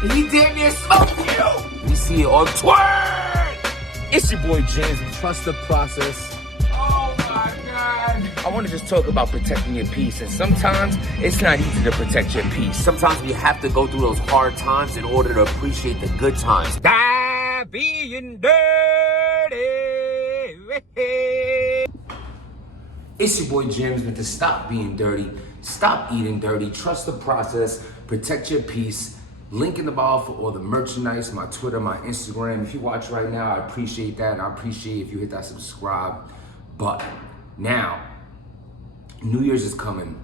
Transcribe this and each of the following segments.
He damn near smoked you. We see it on Twitter. It's your boy James. Trust the process. Oh my God. I want to just talk about protecting your peace. And sometimes it's not easy to protect your peace. Sometimes we have to go through those hard times in order to appreciate the good times. Die being dirty. It's your boy James, but to stop being dirty, stop eating dirty, trust the process, protect your peace. Link in the bio for all the merchandise, my Twitter, my Instagram. If you watch right now, I appreciate that, and I appreciate if you hit that subscribe button. Now, New Year's is coming.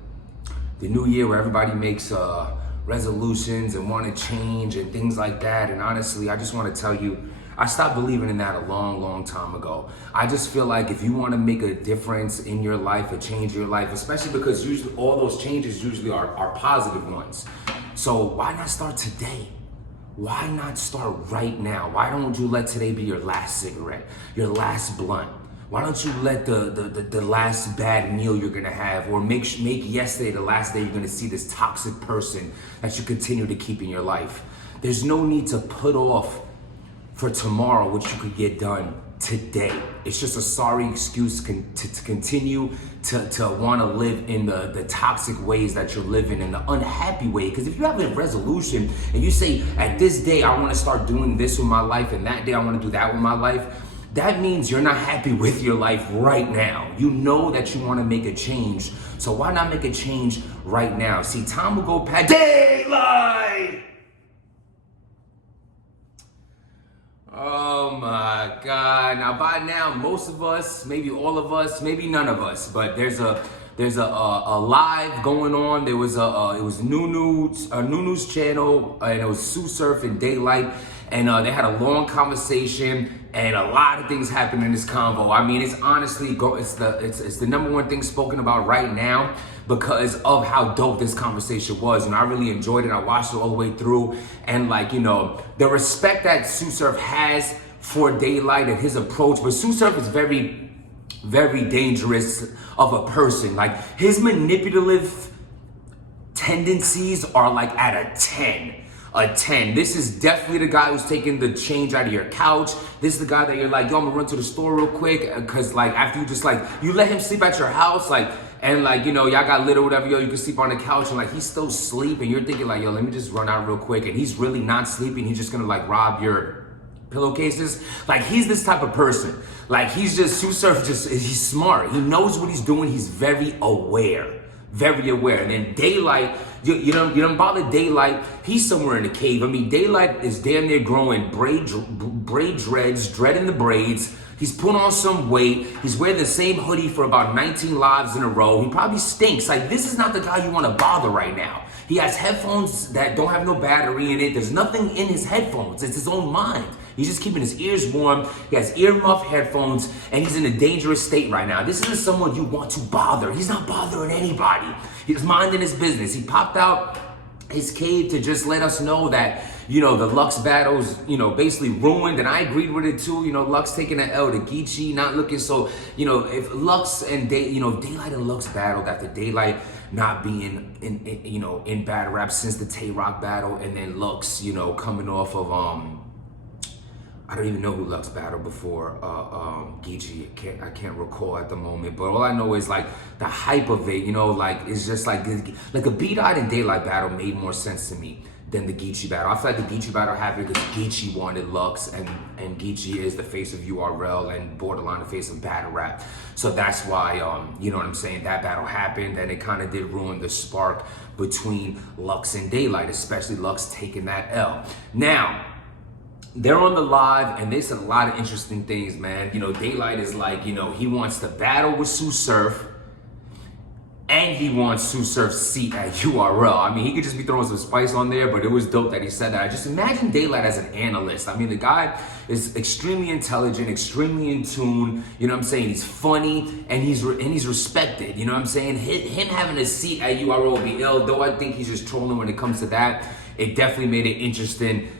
The new year where everybody makes resolutions and want to change and things like that. And honestly, I just want to tell you, I stopped believing in that a long time ago. I just feel like if you want to make a difference in your life or change your life, especially because usually all those changes usually are positive ones. So why not start today? Why not start right now? Why don't you let today be your last cigarette, your last blunt? Why don't you let the last bad meal you're gonna have, or make yesterday the last day you're gonna see this toxic person that you continue to keep in your life? There's no need to put off for tomorrow what you could get done today. It's just a sorry excuse to continue to want to live in the toxic ways that you're living, in the unhappy way. Because if you have a resolution and you say, at this day I want to start doing this with my life, and that day I want to do that with my life, that means you're not happy with your life right now. You know that you want to make a change, so why not make a change right now? See, time will go past. Daylyt! Oh my God. Now by now, most of us, maybe all of us, maybe none of us, but there's a live going on. It was Nunu's channel, and it was Sue Surf and Daylyt, and they had a long conversation, and a lot of things happened in this convo. I mean, it's honestly it's the number one thing spoken about right now because of how dope this conversation was, and I really enjoyed it. I watched it all the way through, and like, you know, the respect that Sue Surf has for Daylyt and his approach, but Sue Surf is very, very dangerous of a person. Like, his manipulative tendencies are like at a 10. A 10. This is definitely the guy who's taking the change out of your couch. This is the guy that you're like, yo, I'm gonna run to the store real quick, because like after you just like, you let him sleep at your house, like, and like, you know, y'all got lit or whatever, yo, you can sleep on the couch, and like he's still sleeping. You're thinking like, yo, let me just run out real quick, and he's really not sleeping. He's just gonna like rob your pillowcases. Like, he's this type of person. Like, he's just, Sue Surf he's smart. He knows what he's doing. He's very aware. Very aware. And then Daylyt, you don't bother Daylyt. He's somewhere in the cave. I mean, Daylyt is damn near growing braid dreads, dreading the braids. He's putting on some weight. He's wearing the same hoodie for about 19 lives in a row. He probably stinks. Like, this is not the guy you want to bother right now. He has headphones that don't have no battery in it. There's nothing in his headphones. It's his own mind. He's just keeping his ears warm. He has earmuff headphones, and he's in a dangerous state right now. This isn't someone you want to bother. He's not bothering anybody. He's minding his business. He popped out his cave to just let us know that, you know, the Lux battle's, you know, basically ruined, and I agreed with it too. You know, Lux taking an L to Geechee, not looking so, you know, if Lux and Daylyt and Lux battled after Daylyt not being in battle rap since the Tay Rock battle, and then Lux, you know, coming off of I don't even know who Lux battled before Geechee. I can't recall at the moment, but all I know is like the hype of it, you know, like it's just like a B-Dot and Daylyt battle made more sense to me than the Geechee battle. I feel like the Geechee battle happened because Geechee wanted Lux, and Geechee is the face of URL and borderline the face of battle rap. So that's why, you know what I'm saying, that battle happened, and it kind of did ruin the spark between Lux and Daylyt, especially Lux taking that L. Now, they're on the live, and they said a lot of interesting things, man. You know, Daylyt is like, you know, he wants to battle with Sue Surf, and he wants Sue Surf's seat at URL. I mean, he could just be throwing some spice on there, but it was dope that he said that. Just imagine Daylyt as an analyst. I mean, the guy is extremely intelligent, extremely in tune. You know what I'm saying? He's funny, and he's respected. You know what I'm saying? Him having a seat at URL would be ill, though I think he's just trolling when it comes to that. It definitely made it interesting.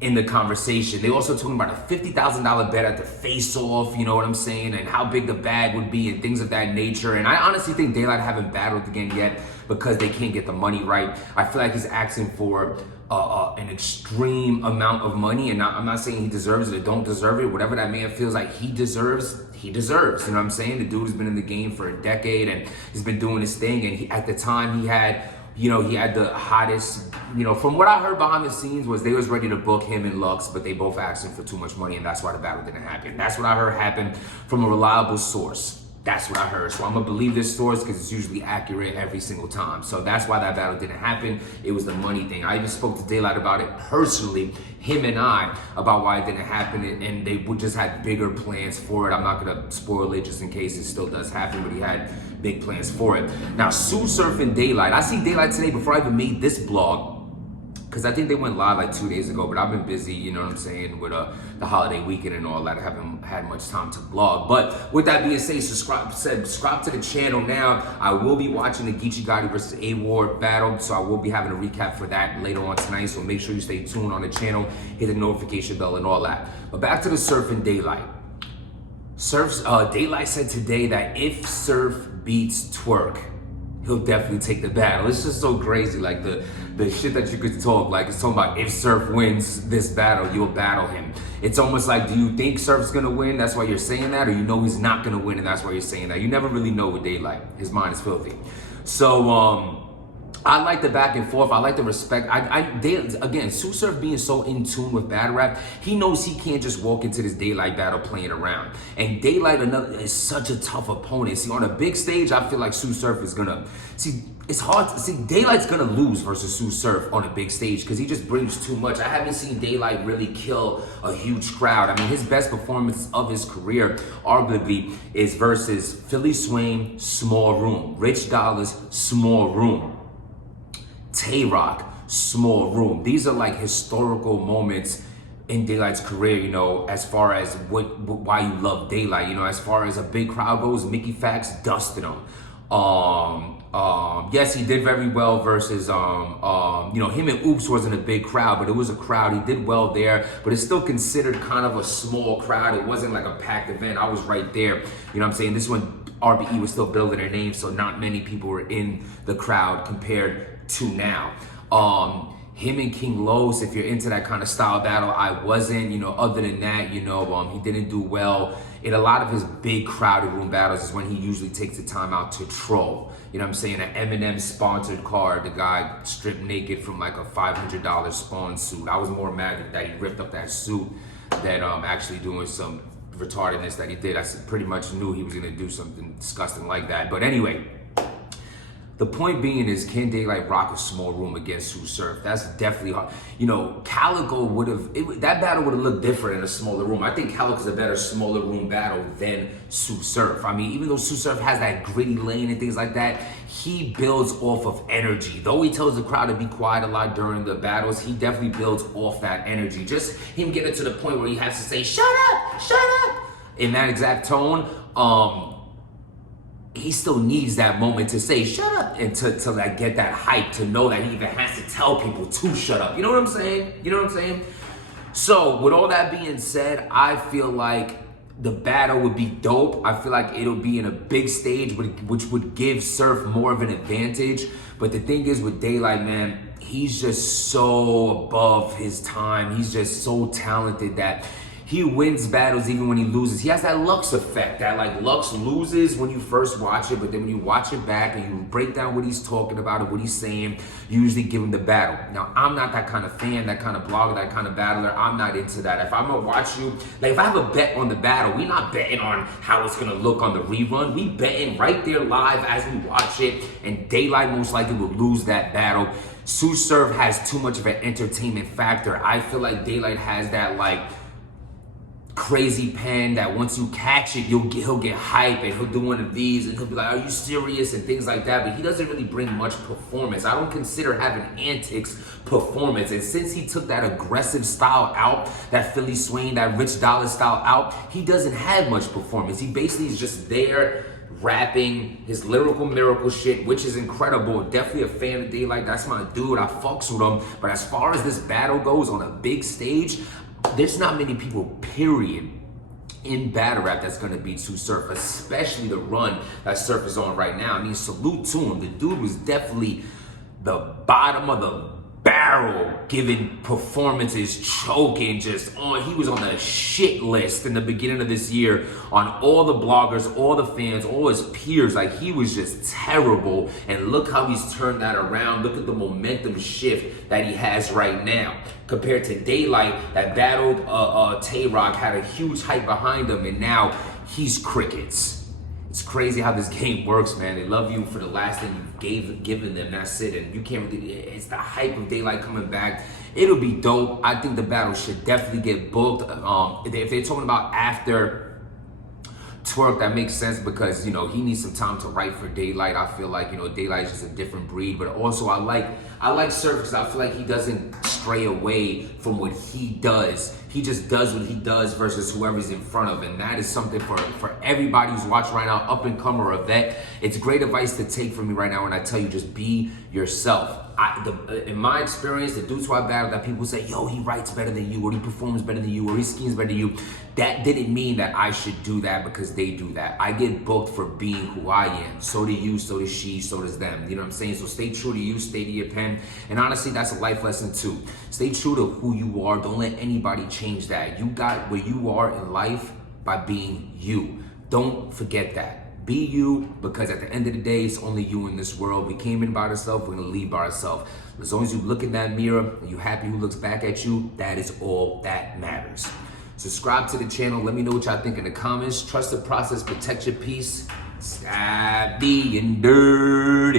in the conversation. They also talking about a $50,000 bet at the face-off, you know what I'm saying, and how big the bag would be and things of that nature. And I honestly think Daylyt haven't battled again yet because they can't get the money right. I feel like he's asking for an extreme amount of money, and I'm not saying he deserves it or don't deserve it. Whatever that man feels like he deserves. You know what I'm saying? The dude has been in the game for a decade and he's been doing his thing. And at the time he had the hottest, from what I heard behind the scenes was they was ready to book him and Lux, but they both asked him for too much money and that's why the battle didn't happen. That's what I heard happen from a reliable source. That's what I heard. So I'm gonna believe this source because it's usually accurate every single time. So that's why that battle didn't happen. It was the money thing. I even spoke to Daylyt about it personally, him and I, about why it didn't happen, and they would just had bigger plans for it. I'm not gonna spoil it just in case it still does happen, but he had big plans for it. Now, Sue Surf and Daylyt. I see Daylyt today before I even made this vlog, because I think they went live like 2 days ago, but I've been busy, you know what I'm saying, with the holiday weekend and all that. I haven't had much time to vlog. But with that being said, subscribe to the channel now. I will be watching the Geechee Gotti versus A-Ward battle, so I will be having a recap for that later on tonight, so make sure you stay tuned on the channel, hit the notification bell and all that. But back to the Surf and Daylyt. Daylyt said today that if Surf beats Twerk, he'll definitely take the battle. It's just so crazy, like the shit that you could talk, like it's talking about if Surf wins this battle, you'll battle him. It's almost like, do you think Surf's gonna win, that's why you're saying that, or you know he's not gonna win and that's why you're saying that? You never really know with Daylyt. His mind is filthy. So I like the back and forth. I like the respect. Again, Sue Surf being so in tune with battle rap, he knows he can't just walk into this Daylyt battle playing around. And Daylyt is such a tough opponent. See, on a big stage, I feel like Sue Surf is gonna it's hard to see. Daylight's gonna lose versus Sue Surf on a big stage because he just brings too much. I haven't seen Daylyt really kill a huge crowd. I mean, his best performance of his career, arguably, is versus Philly Swain, small room. Rich Dollars, small room. Tay-Rock, small room. These are like historical moments in Daylight's career, as far as why you love Daylyt. As far as a big crowd goes, Mickey Fax dusted him. Yes, he did very well versus, him and Oops wasn't a big crowd, but it was a crowd. He did well there, but it's still considered kind of a small crowd. It wasn't like a packed event. I was right there. You know what I'm saying? This one, RBE was still building their name, so not many people were in the crowd compared to now. Him and King Los, if you're into that kind of style battle, I wasn't. Other than that, he didn't do well. In a lot of his big crowded room battles is when he usually takes the time out to troll. You know what I'm saying? An Eminem sponsored card, the guy stripped naked from like a $500 Spawn suit. I was more mad that he ripped up that suit than actually doing some retardedness that he did. I pretty much knew he was gonna do something disgusting like that. But anyway, the point being is, can Daylyt rock a small room against Sue Surf? That's definitely hard. Calico that battle would have looked different in a smaller room. I think Calico's a better smaller room battle than Sue Surf. I mean, even though Sue Surf has that gritty lane and things like that, he builds off of energy. Though he tells the crowd to be quiet a lot during the battles, he definitely builds off that energy. Just him getting to the point where he has to say, shut up, in that exact tone, he still needs that moment to say shut up and to like get that hype, to know that he even has to tell people to shut up. You know what I'm saying? So with all that being said, I feel like the battle would be dope. I feel like it'll be in a big stage, which would give Surf more of an advantage. But the thing is with Daylyt, man, he's just so above his time. He's just so talented that he wins battles even when he loses. He has that Lux effect, that like Lux loses when you first watch it, but then when you watch it back and you break down what he's talking about and what he's saying, you usually give him the battle. Now, I'm not that kind of fan, that kind of blogger, that kind of battler. I'm not into that. If I'm gonna watch you, like if I have a bet on the battle, we're not betting on how it's gonna look on the rerun. We betting right there live as we watch it, and Daylyt most likely will lose that battle. Sue Surf has too much of an entertainment factor. I feel like Daylyt has that like crazy pen that once you catch it, he'll get hype and he'll do one of these and he'll be like, are you serious, and things like that. But he doesn't really bring much performance. I don't consider having antics performance. And since he took that aggressive style out, that Philly Swain, that Rich Dollar style out, he doesn't have much performance. He basically is just there rapping his lyrical miracle shit, which is incredible. Definitely a fan of Daylyt. That's my dude. I fucks with him. But as far as this battle goes on a big stage, there's not many people, period, in battle rap that's gonna beat Too Surf, especially the run that Surf is on right now. I mean, salute to him. The dude was definitely the bottom of the barrel, giving performances, choking, just on. He was on the shit list in the beginning of this year on all the bloggers, all the fans, all his peers. Like, he was just terrible. And look how he's turned that around. Look at the momentum shift that he has right now compared to Daylyt that battled Tay-Rock, had a huge hype behind him, and now he's crickets. It's crazy how this game works, man. They love you for the last thing you've given them. That's it. And you can't really, it's the hype of Daylyt coming back. It'll be dope. I think the battle should definitely get booked. If they're talking about after Twerk, that makes sense because, you know, he needs some time to write for Daylyt. I feel like, you know, Daylyt is just a different breed. But also, I like Surf because I feel like he doesn't stray away from what he does. He just does what he does versus whoever's in front of him. And that is something for everybody who's watching right now, up and comer or vet. It's great advice to take from me right now when I tell you just be yourself. In my experience, the dudes who I battle that people say, yo, he writes better than you, or he performs better than you, or he schemes better than you, that didn't mean that I should do that because they do that. I get booked for being who I am. So do you, so does she, so does them. You know what I'm saying? So stay true to you, stay to your pen. And honestly, that's a life lesson too. Stay true to who you are. Don't let anybody change that. You got where you are in life by being you. Don't forget that. Be you, because at the end of the day, it's only you in this world. We came in by ourselves, we're gonna leave by ourselves. As long as you look in that mirror and you're happy who looks back at you, that is all that matters. Subscribe to the channel. Let me know what y'all think in the comments. Trust the process, protect your peace. Stop being dirty.